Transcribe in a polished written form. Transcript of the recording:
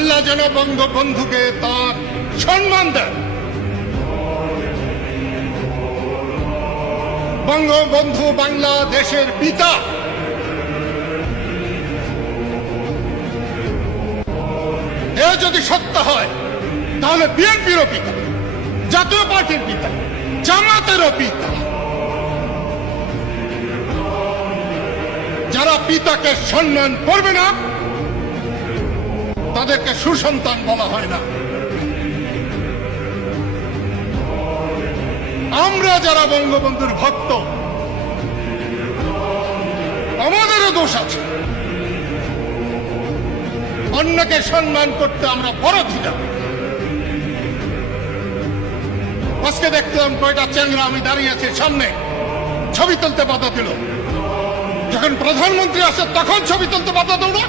আল্লাহ যেন বঙ্গবন্ধুকে তার সম্মান দেন। বঙ্গবন্ধু বাংলাদেশের পিতা। এ যদি সত্য হয় তাহলে বিএনপিরও পিতা, জাতীয় পার্টির পিতা, জামাতেরও পিতা। যারা পিতাকে সম্মান করবে না তাদেরকে সুসন্তান বলা হয় না। আমরা যারা বঙ্গবন্ধুর ভক্ত, আমাদেরও দোষ আছে। অন্যকে সম্মান করতে আমরা বড় ছিলাম। আজকে দেখলাম কয়টা চ্যাংরা আমি দাঁড়িয়ে আছি সামনে, ছবি তুলতে বাধা দিল। যখন প্রধানমন্ত্রী আসে তখন ছবি তুলতে বাধা দাও না।